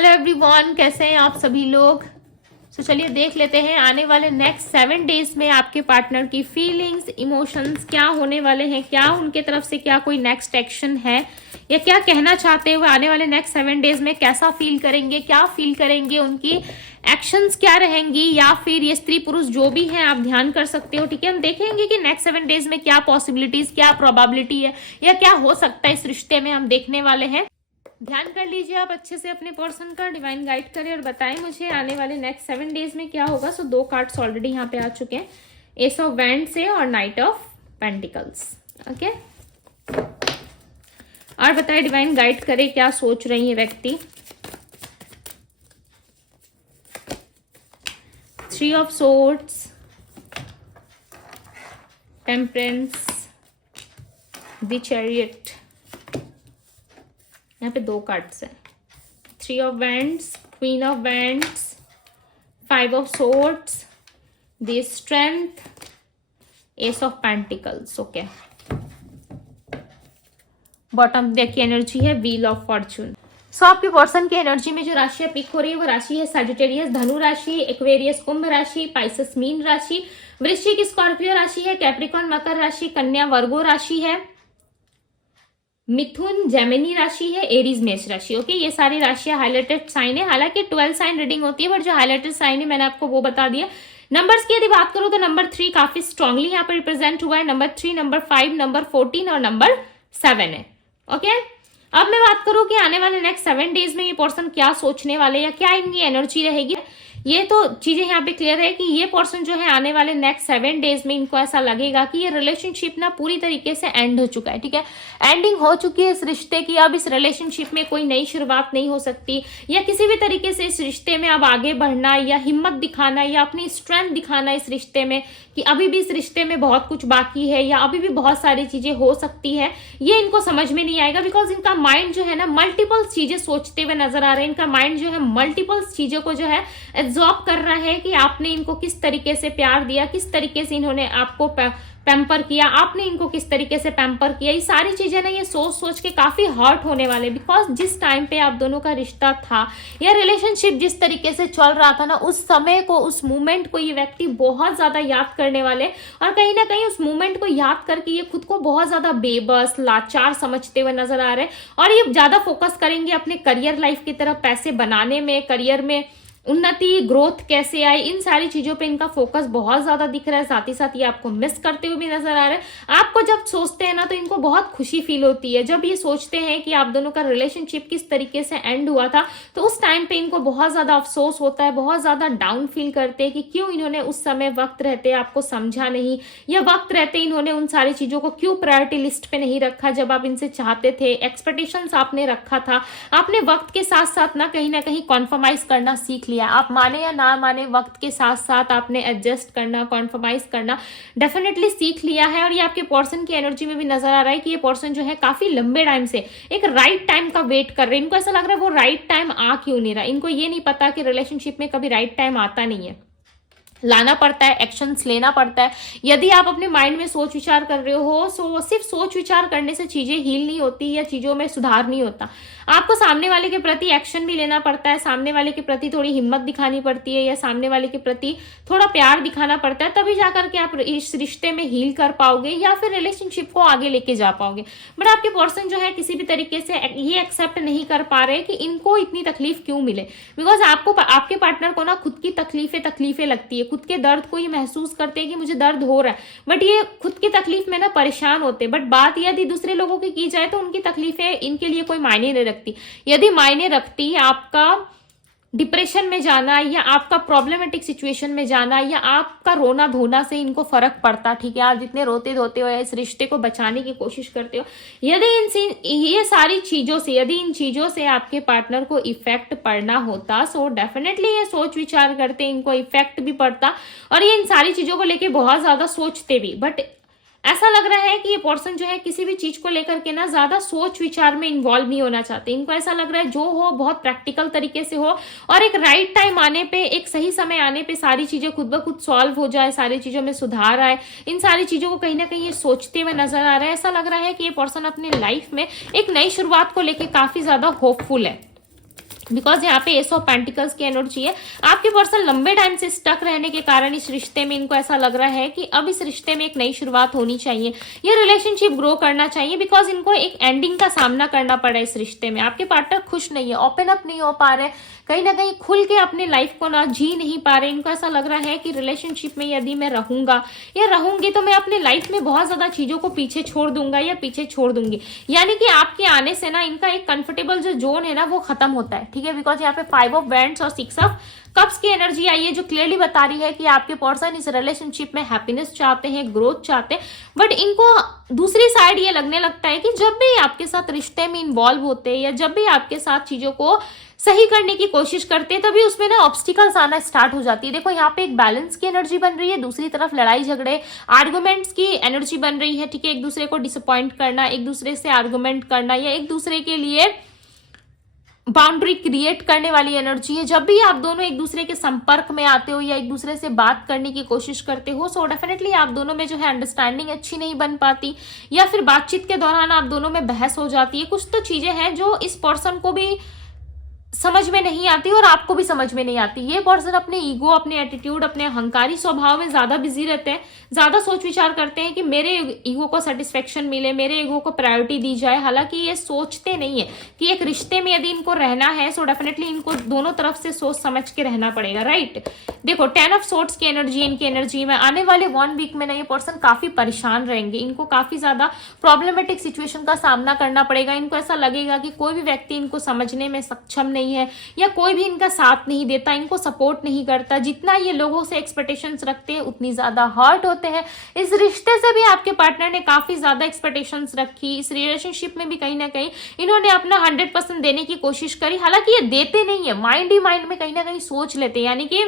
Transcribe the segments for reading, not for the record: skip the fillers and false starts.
Hello everyone, कैसे हैं आप सभी लोग। चलिए देख लेते हैं आने वाले नेक्स्ट 7 डेज में आपके पार्टनर की फीलिंग्स, इमोशंस क्या होने वाले हैं, क्या उनके तरफ से क्या कोई नेक्स्ट एक्शन है या क्या कहना चाहते हुए आने वाले नेक्स्ट 7 डेज में कैसा फील करेंगे, क्या फील करेंगे, उनकी एक्शंस क्या रहेंगी, या फिर ये स्त्री पुरुष जो भी हैं आप ध्यान कर सकते हो। ठीक है, हम देखेंगे कि नेक्स्ट 7 डेज में क्या पॉसिबिलिटीज, क्या प्रोबेबिलिटी है या क्या हो सकता है इस रिश्ते में, हम देखने वाले हैं। ध्यान कर लीजिए आप अच्छे से अपने पर्सन का, डिवाइन गाइड करें और बताएं मुझे आने वाले नेक्स्ट 7 डेज में क्या होगा। सो 2 कार्ड्स ऑलरेडी यहाँ पे आ चुके हैं, एस ऑफ वैंड से और नाइट ऑफ पेंटिकल्स। ओके, और बताएं डिवाइन गाइड करे क्या सोच रही है व्यक्ति। 3 of swords, temperance, the chariot. यहाँ पे 2 कार्ड्स हैं, 3 of wands, queen of wands, 5 of swords, the strength, S of pentacles. Okay, bottom deck की एनर्जी है व्हील ऑफ फॉर्चून। सो आपके पर्सन की एनर्जी में जो राशि पिक हो रही है वो राशि है सजिटेरियस धनु राशि, एक्वेरियस कुंभ राशि, पाइसेस मीन राशि, वृश्चिक स्कॉर्पियो राशि है, कैप्रिकॉर्न मकर राशि, कन्या वर्गो राशि है, मिथुन जेमिनी राशि है, एरीज मेष राशि। ओके, ये सारी राशियां हाईलाइटेड साइन है। हालांकि 12 साइन रीडिंग होती है, बट जो हाईलाइटेड साइन है मैंने आपको वो बता दिया। नंबर्स की यदि बात करूं तो नंबर 3 काफी स्ट्रांगली यहाँ पर रिप्रेजेंट हुआ है। नंबर 3, नंबर 5, नंबर 14 और नंबर 7 है। ओके, अब मैं बात करूं कि आने वाले नेक्स्ट 7 डेज में ये पर्सन क्या सोचने वाले या क्या इनकी एनर्जी रहेगी। ये तो चीजें यहाँ पे क्लियर है कि ये पर्सन जो है आने वाले नेक्स्ट 7 डेज में इनको ऐसा लगेगा कि ये रिलेशनशिप ना पूरी तरीके से एंड हो चुका है। ठीक है, एंडिंग हो चुकी है इस रिश्ते की। अब इस रिलेशनशिप में कोई नई शुरुआत नहीं हो सकती, या किसी भी तरीके से इस रिश्ते में अब आगे बढ़ना या हिम्मत दिखाना या अपनी स्ट्रेंथ दिखाना इस रिश्ते में कि अभी भी इस रिश्ते में बहुत कुछ बाकी है या अभी भी बहुत सारी चीजें हो सकती है, ये इनको समझ में नहीं आएगा। बिकॉज इनका माइंड जो है ना मल्टीपल चीजें सोचते हुए नजर आ रहे हैं। इनका माइंड जो है मल्टीपल चीजों को जो है एब्जॉर्ब कर रहा है कि आपने इनको किस तरीके से प्यार दिया, किस तरीके से इन्होंने आपको पैम्पर किया, आपने इनको किस तरीके से पैम्पर किया। ये सारी चीजें ना ये सोच सोच के काफी हर्ट होने वाले। बिकॉज जिस टाइम पे आप दोनों का रिश्ता था या रिलेशनशिप जिस तरीके से चल रहा था ना, उस समय को, उस मोमेंट को ये व्यक्ति बहुत ज्यादा याद करने वाले, और कहीं ना कहीं उस मोमेंट को याद करके ये खुद को बहुत ज्यादा बेबस, लाचार समझते हुए नजर आ रहे हैं। और ये ज्यादा फोकस करेंगे अपने करियर लाइफ की तरफ, पैसे बनाने में, करियर में उन्नति, ग्रोथ कैसे आए, इन सारी चीजों पे इनका फोकस बहुत ज्यादा दिख रहा है। साथ ही साथ ये आपको मिस करते हुए भी नजर आ रहा है। आपको जब सोचते हैं ना तो इनको बहुत खुशी फील होती है। जब ये सोचते हैं कि आप दोनों का रिलेशनशिप किस तरीके से एंड हुआ था, तो उस टाइम पे इनको बहुत ज्यादा अफसोस होता है, बहुत ज्यादा डाउन फील करते हैं कि क्यों इन्होंने उस समय वक्त रहते आपको समझा नहीं, या वक्त रहते इन्होंने उन सारी चीजों को क्यों प्रायोरिटी लिस्ट पे नहीं रखा जब आप इनसे चाहते थे। एक्सपेक्टेशंस आपने रखा था, आपने वक्त के साथ साथ ना कहीं कॉन्फर्माइज करना सीख लिया। आप माने या ना माने, वक्त के साथ साथ आपने एडजस्ट करना, कॉन्फर्माइज करना डेफिनेटली सीख लिया है। और ये आपके पर्सन की एनर्जी में भी नजर आ रहा है कि ये पर्सन जो है काफी लंबे टाइम से एक राइट टाइम का वेट कर रहे हैं। इनको ऐसा लग रहा है वो राइट टाइम आ क्यों नहीं रहा। इनको ये नहीं पता कि रिलेशनशिप में कभी राइट टाइम आता नहीं है, लाना पड़ता है, एक्शंस लेना पड़ता है। यदि आप अपने माइंड में सोच विचार कर रहे हो, सो सिर्फ सोच विचार करने से चीजें हील नहीं होती या चीजों में सुधार नहीं होता। आपको सामने वाले के प्रति एक्शन भी लेना पड़ता है, सामने वाले के प्रति थोड़ी हिम्मत दिखानी पड़ती है, या सामने वाले के प्रति थोड़ा प्यार दिखाना पड़ता है, तभी जाकर के आप इस रिश्ते में हील कर पाओगे या फिर रिलेशनशिप को आगे लेके जा पाओगे। बट आपके पर्सन जो है किसी भी तरीके से ये एक्सेप्ट नहीं कर पा रहे कि इनको इतनी तकलीफ क्यों मिले। बिकॉज आपको, आपके पार्टनर को ना खुद की तकलीफें लगती है, खुद के दर्द को ये महसूस करते हैं कि मुझे दर्द हो रहा है, बट ये खुद की तकलीफ में ना परेशान होते हैं। बट बात यदि दूसरे लोगों की जाए तो उनकी तकलीफें इनके लिए कोई मायने नहीं रखती। यदि मायने रखती है आपका डिप्रेशन में जाना या आपका प्रॉब्लमेटिक सिचुएशन में जाना या आपका रोना धोना से इनको फर्क पड़ता। ठीक है, आप जितने रोते धोते हो या इस रिश्ते को बचाने की कोशिश करते हो, यदि ये सारी चीजों से, यदि इन चीजों से आपके पार्टनर को इफेक्ट पड़ना होता, सो डेफिनेटली ये सोच विचार करते, इनको इफेक्ट भी पड़ता और ये इन सारी चीजों को लेके बहुत ज्यादा सोचते भी। बट ऐसा लग रहा है कि ये पर्सन जो है किसी भी चीज को लेकर के ना ज्यादा सोच विचार में इन्वॉल्व नहीं होना चाहते। इनको ऐसा लग रहा है जो हो बहुत प्रैक्टिकल तरीके से हो और एक राइट टाइम आने पे, एक सही समय आने पे सारी चीजें खुद ब खुद सॉल्व हो जाए, सारी चीजों में सुधार आए। इन सारी चीजों को कहीं ना कहीं ये सोचते हुए नजर आ रहा है। ऐसा लग रहा है कि ये पर्सन अपने लाइफ में एक नई शुरुआत को लेकर काफी ज्यादा होपफुल है। बिकॉज यहाँ पे एस ऑफ पेंटिकल्स की एनर्जी है। आपके पर्सन लंबे टाइम से स्टक रहने के कारण इस रिश्ते में इनको ऐसा लग रहा है कि अब इस रिश्ते में एक नई शुरुआत होनी चाहिए, ये रिलेशनशिप ग्रो करना चाहिए, बिकॉज इनको एक एंडिंग का सामना करना पड़ा इस रिश्ते में। आपके पार्टनर खुश नहीं है, ओपन अप नहीं हो पा रहे, कहीं ना कहीं खुल के अपने लाइफ को ना जी नहीं पा रहे। इनको ऐसा लग रहा है कि रिलेशनशिप में यदि मैं रहूंगा या रहूंगी तो मैं अपने लाइफ में बहुत ज्यादा चीजों को पीछे छोड़ दूंगा या पीछे छोड़ दूंगी, यानी कि आपके आने से ना इनका एक कंफर्टेबल जो जोन है ना वो खत्म होता है, ठीक है। बिकॉज यहाँ पे 5 ऑफ वैंड्स और 6 ऑफ कप्स की एनर्जी आई है जो क्लियरली बता रही है कि आपके पर्सन इस रिलेशनशिप में हैप्पीनेस चाहते हैं, ग्रोथ चाहते हैं, बट इनको दूसरी साइड ये लगने लगता है कि जब भी आपके साथ रिश्ते में इन्वॉल्व होते हैं या जब भी आपके साथ चीजों को सही करने की कोशिश करते हैं तभी उसमें ना ऑब्स्टिकल्स आना स्टार्ट हो जाती है। देखो यहाँ पे एक बैलेंस की एनर्जी बन रही है, दूसरी तरफ लड़ाई झगड़े आर्गुमेंट्स की एनर्जी बन रही है, ठीक है। एक दूसरे को डिसअपॉइंट करना, एक दूसरे से आर्गुमेंट करना या एक दूसरे के लिए बाउंड्री क्रिएट करने वाली एनर्जी है। जब भी आप दोनों एक दूसरे के संपर्क में आते हो या एक दूसरे से बात करने की कोशिश करते हो, सो डेफिनेटली आप दोनों में जो है अंडरस्टैंडिंग अच्छी नहीं बन पाती या फिर बातचीत के दौरान आप दोनों में बहस हो जाती है। कुछ तो चीजें हैं जो इस पर्सन को भी समझ में नहीं आती और आपको भी समझ में नहीं आती। ये पर्सन अपने ईगो, अपने एटीट्यूड, अपने अहंकारी स्वभाव में ज्यादा बिजी रहते हैं, ज्यादा सोच विचार करते हैं कि मेरे ईगो को सेटिस्फेक्शन मिले, मेरे ईगो को प्रायोरिटी दी जाए। हालांकि ये सोचते नहीं है कि एक रिश्ते में यदि इनको रहना है सो डेफिनेटली इनको दोनों तरफ से सोच समझ के रहना पड़ेगा, राइट। देखो 10 ऑफ सोर्ड्स की एनर्जी इनकी एनर्जी में आने वाले 1 वीक में ना ये पर्सन काफी परेशान रहेंगे, इनको काफी ज्यादा प्रॉब्लमेटिक सिचुएशन का सामना करना पड़ेगा। इनको ऐसा लगेगा कि कोई भी व्यक्ति इनको समझने में सक्षम नहीं है या कोई भी इनका साथ नहीं देता, इनको सपोर्ट नहीं करता। जितना ये लोगों से एक्सपेक्टेशंस रखते हैं उतनी ज्यादा हर्ट होते हैं। इस रिश्ते से भी आपके पार्टनर ने काफी ज्यादा एक्सपेक्टेशंस रखी, इस रिलेशनशिप में भी कहीं ना कहीं इन्होंने अपना 100% देने की कोशिश करी। हालांकि ये देते नहीं है, माइंड ही माइंड में कहीं ना कहीं सोच लेते हैं, यानी कि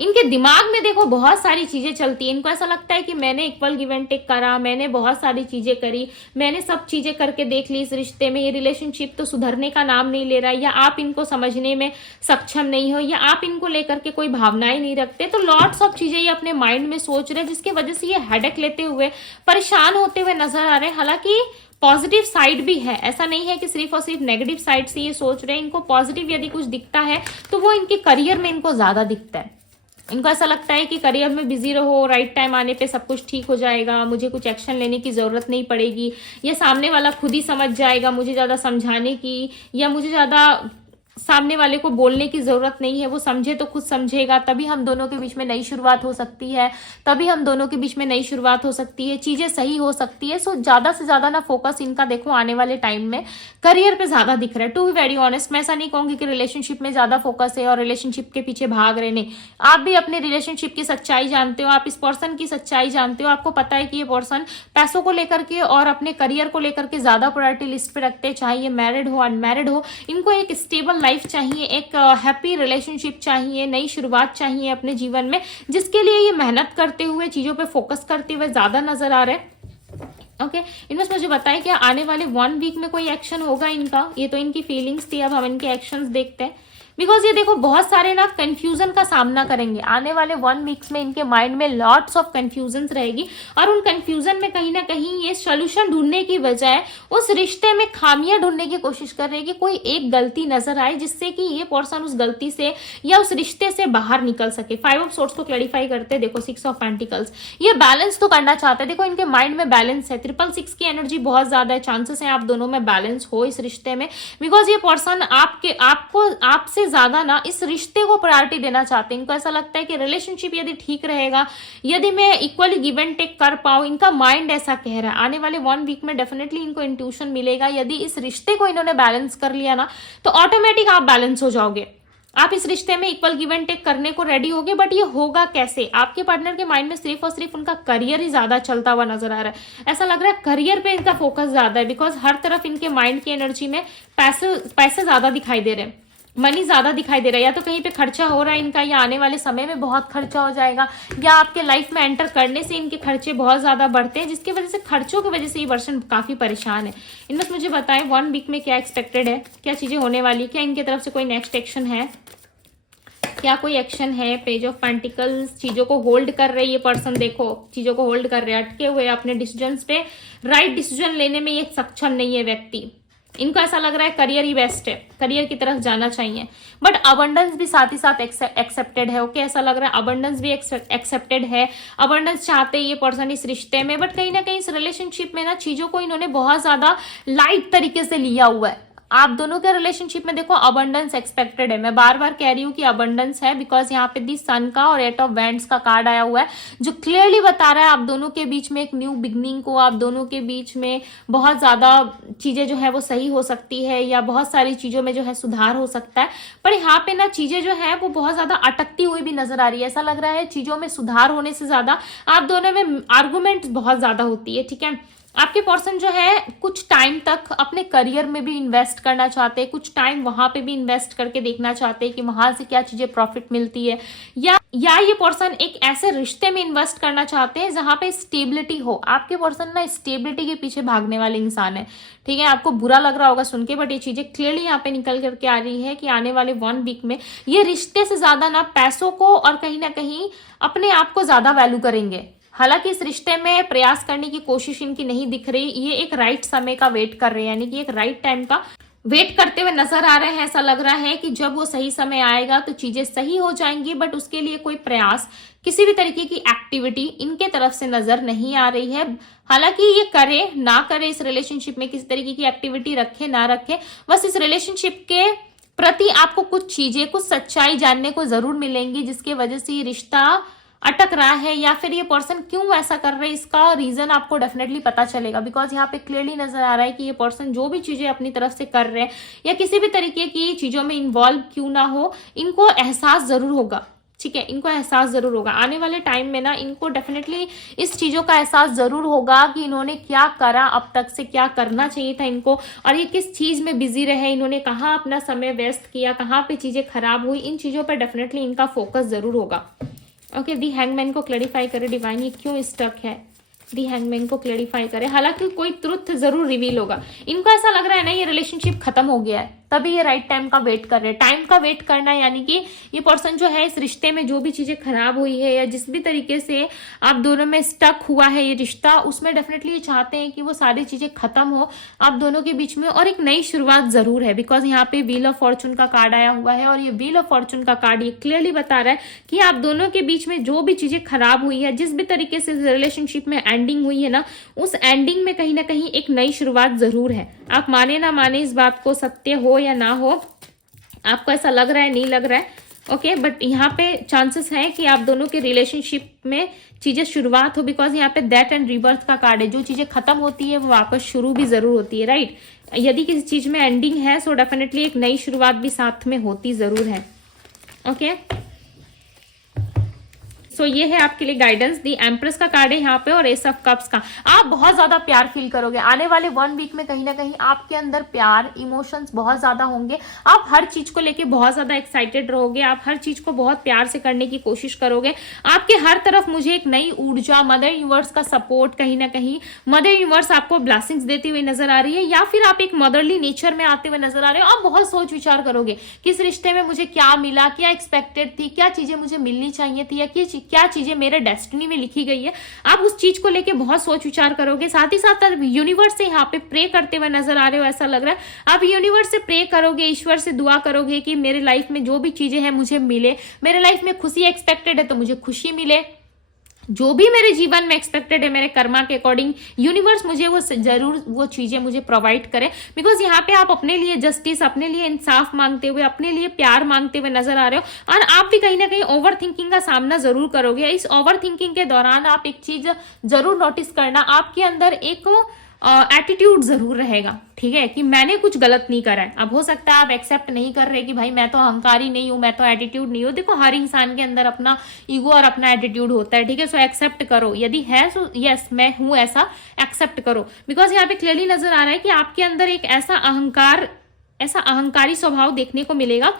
इनके दिमाग में देखो बहुत सारी चीजें चलती है। इनको ऐसा लगता है कि मैंने इक्वल गिव एंड टेक करा, मैंने बहुत सारी चीजें करी, मैंने सब चीजें करके देख ली इस रिश्ते में, ये रिलेशनशिप तो सुधरने का नाम नहीं ले रहा, या आप इनको समझने में सक्षम नहीं हो या आप इनको लेकर के कोई भावनाएं नहीं रखते। तो लॉट्स ऑफ चीजें ये अपने माइंड में सोच रहे हैं जिसकी वजह से ये हेडेक लेते हुए, परेशान होते हुए नजर आ रहे हैं। हालांकि पॉजिटिव साइड भी है, ऐसा नहीं है कि सिर्फ और सिर्फ नेगेटिव साइड से ये सोच रहे हैं। इनको पॉजिटिव यदि कुछ दिखता है तो वो इनके करियर में इनको ज्यादा दिखता है। इनको ऐसा लगता है कि करियर में बिजी रहो, राइट टाइम आने पे सब कुछ ठीक हो जाएगा, मुझे कुछ एक्शन लेने की जरूरत नहीं पड़ेगी, या सामने वाला खुद ही समझ जाएगा, मुझे ज्यादा समझाने की या मुझे ज्यादा सामने वाले को बोलने की जरूरत नहीं है, वो समझे तो खुद समझेगा, तभी हम दोनों के बीच में नई शुरुआत हो सकती है, तभी हम दोनों के बीच में नई शुरुआत हो सकती है, चीजें सही हो सकती है। सो ज्यादा से ज्यादा ना फोकस इनका देखो आने वाले टाइम में करियर पे ज्यादा दिख रहा है। टू बी वेरी ऑनेस्ट, मैं ऐसा नहीं कहूंगी कि रिलेशनशिप में ज्यादा फोकस है और रिलेशनशिप के पीछे भाग रहे, नहीं। आप भी अपने रिलेशनशिप की सच्चाई जानते हो, आप इस पर्सन की सच्चाई जानते हो, आपको पता है कि ये पर्सन पैसों को लेकर के और अपने करियर को लेकर के ज्यादा प्रायोरिटी लिस्ट पे रखते हैं, चाहे ये मैरिड हो अनमैरिड हो। इनको एक स्टेबल लाइफ चाहिए, एक हैप्पी रिलेशनशिप चाहिए, नई शुरुआत चाहिए अपने जीवन में, जिसके लिए ये मेहनत करते हुए, चीजों पे फोकस करते हुए ज्यादा नजर आ रहे हैं। ओके, इनमें मुझे बताएं कि आने वाले 1 वीक में कोई एक्शन होगा इनका। ये तो इनकी फीलिंग्स थी, अब हम इनके एक्शंस देखते हैं। बिकॉज ये देखो बहुत सारे ना कंफ्यूजन का सामना करेंगे आने वाले 1 वीक्स में। इनके माइंड में लॉट्स ऑफ कंफ्यूजन रहेगी और उन कंफ्यूजन में कहीं ना कहीं ये सोल्यूशन ढूंढने की बजाय उस रिश्ते में खामियां ढूंढने की कोशिश कर रहे हैं कि कोई एक गलती नजर आए जिससे कि ये पर्सन उस गलती से या उस रिश्ते से बाहर निकल सके। 5 ऑफ सोर्ड्स को क्लैरिफाई करते हैं। देखो 6 ऑफ पेंटिकल्स, ये बैलेंस तो करना चाहते हैं। देखो इनके माइंड में बैलेंस है, 666 की एनर्जी बहुत ज्यादा है, चांसेस है आप दोनों में बैलेंस हो इस रिश्ते में। बिकॉज ये पर्सन आपसे ज्यादा ना इस रिश्ते को प्रायोरिटी देना चाहते हैं। इनको ऐसा लगता है कि रिलेशनशिप यदि ठीक रहेगा, यदि मैं इक्वली गिव एंड टेक कर पाऊं, इनका माइंड ऐसा कह रहा है। आने वाले 1 वीक में डेफिनेटली इनको इंट्यूशन मिलेगा। यदि इस रिश्ते को इन्होंने बैलेंस कर लिया ना तो ऑटोमेटिक आप बैलेंस हो जाओगे, आप इस रिश्ते में इक्वल गिव एंड टेक करने को रेडी होगे। बट ये होगा कैसे? आपके पार्टनर के माइंड में सिर्फ और सिर्फ उनका करियर ही ज्यादा चलता हुआ नजर आ रहा है। ऐसा लग रहा है करियर पे इनका फोकस ज्यादा है, बिकॉज हर तरफ इनके माइंड की एनर्जी में पैसे ज्यादा दिखाई दे रहे हैं, मनी ज्यादा दिखाई दे रहा है। या तो कहीं पे खर्चा हो रहा है इनका, या आने वाले समय में बहुत खर्चा हो जाएगा, या आपके लाइफ में एंटर करने से इनके खर्चे बहुत ज्यादा बढ़ते हैं, जिसकी वजह से खर्चों की वजह से ये पर्सन काफी परेशान है। इनमें मुझे बताएं 1 वीक में क्या एक्सपेक्टेड है, क्या चीजें होने वाली, क्या इनकी तरफ से कोई नेक्स्ट एक्शन है, क्या कोई एक्शन है। पेज ऑफ पेंटिकल्स, चीजों को होल्ड कर रहे ये पर्सन, देखो चीजों को होल्ड कर रहे हैं, अटके हुए अपने डिसीजन पे, राइट डिसीजन लेने में ये सक्षम नहीं है व्यक्ति। इनको ऐसा लग रहा है करियर ही बेस्ट है, करियर की तरफ जाना चाहिए, बट अबंडेंस भी साथ ही साथ एक्सेप्टेड है। ओके, ऐसा लग रहा है अबंडेंस भी एक्सेप्टेड है, अबंडेंस चाहते हैं ये पर्सन इस रिश्ते में, बट कहीं ना कहीं इस रिलेशनशिप में ना चीजों को इन्होंने बहुत ज्यादा लाइट तरीके से लिया हुआ है। आप दोनों के रिलेशनशिप में देखो अबंडेंस एक्सपेक्टेड है, मैं बार बार कह रही हूँ कि अबंडेंस है, बिकॉज यहाँ पे दी सन का और 8 ऑफ वैंड्स का कार्ड आया हुआ है, जो क्लियरली बता रहा है आप दोनों के बीच में एक न्यू बिगनिंग को, आप दोनों के बीच में बहुत ज्यादा चीजें जो है वो सही हो सकती है, या बहुत सारी चीजों में जो है सुधार हो सकता है। पर यहाँ पे ना चीजें जो है वो बहुत ज्यादा अटकती हुई भी नजर आ रही है। ऐसा लग रहा है चीजों में सुधार होने से ज्यादा आप दोनों में आर्गुमेंट बहुत ज्यादा होती है। ठीक है, आपके पर्सन जो है कुछ टाइम तक अपने करियर में भी इन्वेस्ट करना चाहते हैं, कुछ टाइम वहां पे भी इन्वेस्ट करके देखना चाहते हैं कि वहां से क्या चीजें प्रॉफिट मिलती है, या ये पर्सन एक ऐसे रिश्ते में इन्वेस्ट करना चाहते हैं जहां पे स्टेबिलिटी हो। आपके पर्सन ना स्टेबिलिटी के पीछे भागने वाले इंसान है। ठीक है, आपको बुरा लग रहा होगा सुन के, बट ये चीजें क्लियरली यहाँ पे निकल करके आ रही है कि आने वाले 1 वीक में ये रिश्ते से ज्यादा ना पैसों को और कहीं ना कहीं अपने आप को ज्यादा वैल्यू करेंगे। हालांकि इस रिश्ते में प्रयास करने की कोशिश इनकी नहीं दिख रही, ये एक राइट समय का वेट कर रहे हैं, यानी कि एक राइट टाइम का वेट करते हुए नजर आ रहे हैं। ऐसा लग रहा है कि जब वो सही समय आएगा तो चीजें सही हो जाएंगी, बट उसके लिए कोई प्रयास, किसी भी तरीके की एक्टिविटी इनके तरफ से नजर नहीं आ रही है। हालांकि ये करे ना करे, इस रिलेशनशिप में किसी तरीके की एक्टिविटी रखे ना रखे, बस इस रिलेशनशिप के प्रति आपको कुछ चीजें, कुछ सच्चाई जानने को जरूर मिलेंगी, जिसकी वजह से ये रिश्ता अटक रहा है, या फिर ये पर्सन क्यों ऐसा कर रहे हैं इसका रीजन आपको डेफिनेटली पता चलेगा। बिकॉज यहाँ पे क्लियरली नजर आ रहा है कि ये पर्सन जो भी चीजें अपनी तरफ से कर रहे हैं या किसी भी तरीके की चीजों में इन्वॉल्व क्यों ना हो, इनको एहसास जरूर होगा। ठीक है, इनको एहसास जरूर होगा आने वाले टाइम में ना, इनको डेफिनेटली इस चीजों का एहसास जरूर होगा कि इन्होंने क्या करा अब तक से, क्या करना चाहिए था इनको, और ये किस चीज में बिजी रहे, इन्होंने कहाँ अपना समय वेस्ट किया, कहाँ पे चीजें खराब हुई, इन चीजों पर डेफिनेटली इनका फोकस जरूर होगा। ओके, दी हैंगमैन को क्लैरिफाई करे डिवाइन, ये क्यों स्टक है, दी हैंगमैन को क्लैरिफाई करे। हालांकि कोई ट्रुथ जरूर रिवील होगा। इनको ऐसा लग रहा है ना ये रिलेशनशिप खत्म हो गया है, तभी ये राइट टाइम का वेट कर रहे हैं। टाइम का वेट करना यानी कि ये पर्सन जो है इस रिश्ते में जो भी चीजें खराब हुई है या जिस भी तरीके से आप दोनों में स्टक हुआ है ये रिश्ता, उसमें डेफिनेटली ये चाहते हैं कि वो सारी चीजें खत्म हो आप दोनों के बीच में, और एक नई शुरुआत जरूर है। बिकॉज यहाँ पे व्हील ऑफ फॉर्चून का कार्ड आया हुआ है, और ये व्हील ऑफ फॉर्चून का कार्ड ये क्लियरली बता रहा है कि आप दोनों के बीच में जो भी चीजें खराब हुई है, जिस भी तरीके से रिलेशनशिप में एंडिंग हुई है ना, उस एंडिंग में कहीं ना कहीं एक नई शुरुआत जरूर है। आप माने ना माने इस बात को, सत्य हो या ना हो, आपको ऐसा लग रहा है नहीं लग रहा है, ओके, बट यहाँ पे चांसेस हैं कि आप दोनों के रिलेशनशिप में चीजें शुरुआत हो। बिकॉज यहाँ पे डेथ एंड रीबर्थ का कार्ड है, जो चीजें खत्म होती है वो वापस शुरू भी जरूर होती है, राइट। यदि किसी चीज में एंडिंग है सो डेफिनेटली एक नई शुरुआत भी साथ में होती जरूर है। ओके, सो ये है आपके लिए गाइडेंस। दी एम्प्रेस का कार्ड है यहाँ पे, और एस ऑफ कप्स का। आप बहुत ज्यादा प्यार फील करोगे आने वाले 1 वीक में, कहीं ना कहीं आपके अंदर प्यार, इमोशंस बहुत ज्यादा होंगे। आप हर चीज को लेके बहुत ज्यादा एक्साइटेड रहोगे, आप हर चीज को बहुत प्यार से करने की कोशिश करोगे। आपके हर तरफ मुझे एक नई ऊर्जा, मदर यूनिवर्स का सपोर्ट, कहीं ना कहीं मदर यूनिवर्स आपको ब्लेसिंग्स देती हुई नजर आ रही है, या फिर आप एक मदरली नेचर में आते हुए नजर आ रहे हो। आप बहुत सोच विचार करोगे कि इस रिश्ते में मुझे क्या मिला, क्या एक्सपेक्टेड थी, क्या चीजें मुझे मिलनी चाहिए थी, या क्या चीजें मेरे डेस्टिनी में लिखी गई है। आप उस चीज को लेके बहुत सोच विचार करोगे। साथ ही साथ आप यूनिवर्स से यहाँ पे प्रे करते हुए नजर आ रहे हो, ऐसा लग रहा है आप यूनिवर्स से प्रे करोगे, ईश्वर से दुआ करोगे कि मेरे लाइफ में जो भी चीजें हैं मुझे मिले। मेरे लाइफ में खुशी एक्सपेक्टेड है तो मुझे खुशी मिले, जो भी मेरे जीवन में एक्सपेक्टेड है मेरे कर्मा के अकॉर्डिंग यूनिवर्स मुझे वो जरूर वो चीजें मुझे प्रोवाइड करे। बिकॉज यहाँ पे आप अपने लिए जस्टिस, अपने लिए इंसाफ मांगते हुए, अपने लिए प्यार मांगते हुए नजर आ रहे हो, और आप भी कहीं ना कहीं ओवर थिंकिंग का सामना जरूर करोगे। इस ओवर थिंकिंग के दौरान आप एक चीज जरूर नोटिस करना, आपके अंदर एक एटीट्यूड जरूर रहेगा, ठीक है, कि मैंने कुछ गलत नहीं करा है। अब हो सकता है आप एक्सेप्ट नहीं कर रहे कि भाई मैं तो अहंकारी नहीं हूं, मैं तो एटीट्यूड नहीं हूं। देखो हर इंसान के अंदर अपना ईगो और अपना एटीट्यूड होता है, ठीक है। सो एक्सेप्ट करो, यदि है सो यस मैं हूं ऐसा, एक्सेप्ट करो। बिकॉज यहाँ पे क्लियरली नजर आ रहा है कि आपके अंदर एक ऐसा अहंकारी स्वभाव देखने को मिलेगा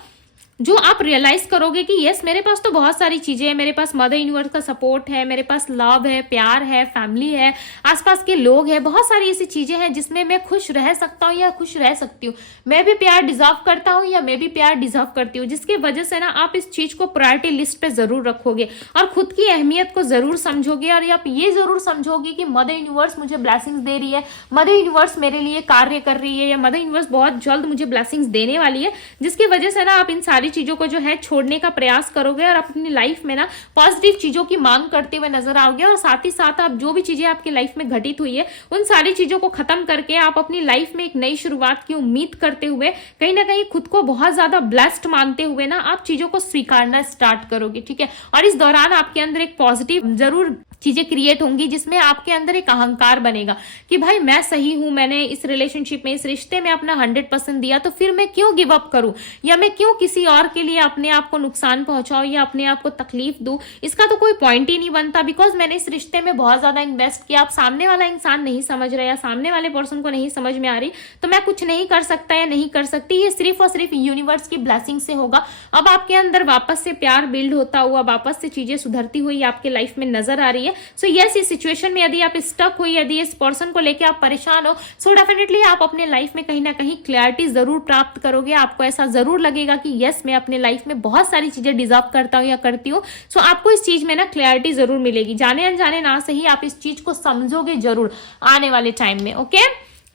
जो आप रियलाइज करोगे कि यस मेरे पास तो बहुत सारी चीजें हैं, मेरे पास मदर यूनिवर्स का सपोर्ट है, मेरे पास लव है, प्यार है, फैमिली है, आसपास के लोग हैं, बहुत सारी ऐसी चीजें हैं जिसमें मैं खुश रह सकता हूँ या खुश रह सकती हूँ, मैं भी प्यार डिजर्व करता हूँ या मैं भी प्यार डिजर्व करती हूँ, जिसकी वजह से ना आप इस चीज को प्रायोरिटी लिस्ट पे जरूर रखोगे और खुद की अहमियत को जरूर समझोगे और आप ये जरूर समझोगे कि मदर यूनिवर्स मुझे ब्लेसिंग्स दे रही है, मदर यूनिवर्स मेरे लिए कार्य कर रही है या मदर यूनिवर्स बहुत जल्द मुझे ब्लेसिंग्स देने वाली है, जिसकी वजह से ना आप इन सारी चीजों को जो है छोड़ने का प्रयास करोगे और अपनी लाइफ में ना पॉजिटिव चीजों की मांग करते हुए नजर आओगे। और साथ ही साथ आप जो भी चीजें आपकी लाइफ में घटित हुई है उन सारी चीजों को खत्म करके आप अपनी लाइफ में एक नई शुरुआत की उम्मीद करते हुए कहीं ना कहीं खुद को बहुत ज्यादा ब्लेस्ड मानते हुए ना आप चीजों को स्वीकारना स्टार्ट करोगे, ठीक है। और इस दौरान आपके अंदर एक पॉजिटिव जरूर चीजें क्रिएट होंगी जिसमें आपके अंदर एक अहंकार बनेगा कि भाई मैं सही हूं, मैंने इस रिलेशनशिप में, इस रिश्ते में अपना 100% दिया, तो फिर मैं क्यों गिव अप करूं या मैं क्यों किसी और के लिए अपने आप को नुकसान पहुंचाऊं या अपने आप को तकलीफ दूं। इसका तो कोई पॉइंट ही नहीं बनता, बिकॉज मैंने इस रिश्ते में बहुत ज्यादा इन्वेस्ट किया। अब सामने वाला इंसान नहीं समझ रहा या सामने वाले पर्सन को नहीं समझ में आ रही तो मैं कुछ नहीं कर सकता या नहीं कर सकती, ये सिर्फ और सिर्फ यूनिवर्स की ब्लेसिंग से होगा। अब आपके अंदर वापस से प्यार बिल्ड होता हुआ, वापस से चीजें सुधरती हुई आपके लाइफ में नजर आ रही है। सो यस, इस सिचुएशन में यदि आप स्टक हुई, यदि इस पर्सन को लेके आप परेशान हो, सो डेफिनेटली आप अपने लाइफ में कहीं ना कहीं क्लैरिटी जरूर प्राप्त करोगे। आपको ऐसा जरूर लगेगा कि यस मैं अपने लाइफ में बहुत सारी चीजें डिजर्व करता हूं या करती हूँ। सो आपको इस चीज में ना क्लैरिटी जरूर मिलेगी, जाने अनजाने ना सही आप इस चीज को समझोगे जरूर आने वाले टाइम में। ओके,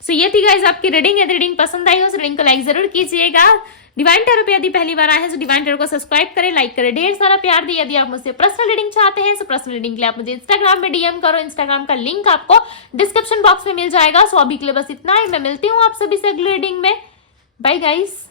सो ये थी गाइस आपकी रीडिंग। यदि रीडिंग पसंद आई हो तो रीडिंग को लाइक जरूर कीजिएगा। डिवाइन टैरो पे यदि पहली बार आए हैं तो डिवाइन टैरो को सब्सक्राइब करें, लाइक करें, ढेर सारा प्यार दिए। यदि आप मुझसे पर्सनल रीडिंग चाहते हैं तो पर्सनल रीडिंग के लिए आप मुझे इंस्टाग्राम में डीएम करो, इंस्टाग्राम का लिंक आपको डिस्क्रिप्शन बॉक्स में मिल जाएगा। सो अभी के लिए बस इतना ही, मैं मिलती हूँ आप सभी से अगली रीडिंग में। Bye guys.